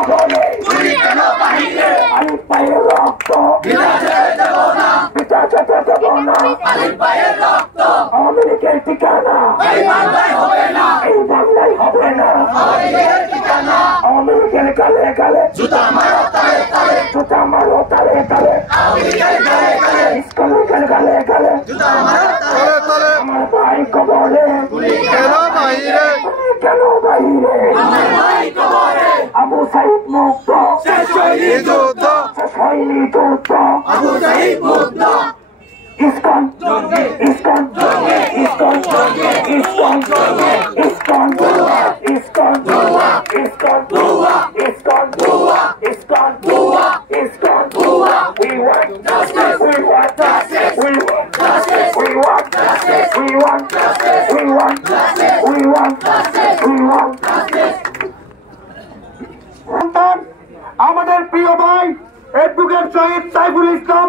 কবলে গুলি কেন বাহিরে আলিফ ভাইয়ের রক্ত বিনা যেতে দেব না পিতা যেতে দেব না আলিফ ভাইয়ের রক্ত আওয়ামী লীগের ঠিকানা এই বাংলায় হবে না এই বাংলায় হবে না আওয়ামী লীগের ঠিকানা আওয়ামী লীগের গালে গালে জুতা মারো তালে তালে জুতা মারো তালে তালে আওয়ামী লীগের গালে গালে ইসলামের গালে গালে জুতা মারো তালে তালে আমার ভাই কবলে গুলি কেন বাহিরে গুলি কেন বাহিরে আমার ভাই কবলে আবু সাইদ মুক্ত শেষ হয়নি যুদ্ধ শেষ হয়নি যুদ্ধ আবু সাইদ মুক্ত ইসকন জঙ্গি ইসকন জঙ্গি ইসকন জঙ্গি ইসকন জঙ্গি ইসকন দুয়া ইসকন দুয়া ইসকন দুয়া ইসকন দুয়া ইসকন দুয়া ইসকন দুয়া we want justice we want justice we want justice we want justice we want justice we want justice we want justice we want justice আমাদের প্রিয় ভাই এডভোকেট শহীদ সাইফুল ইসলাম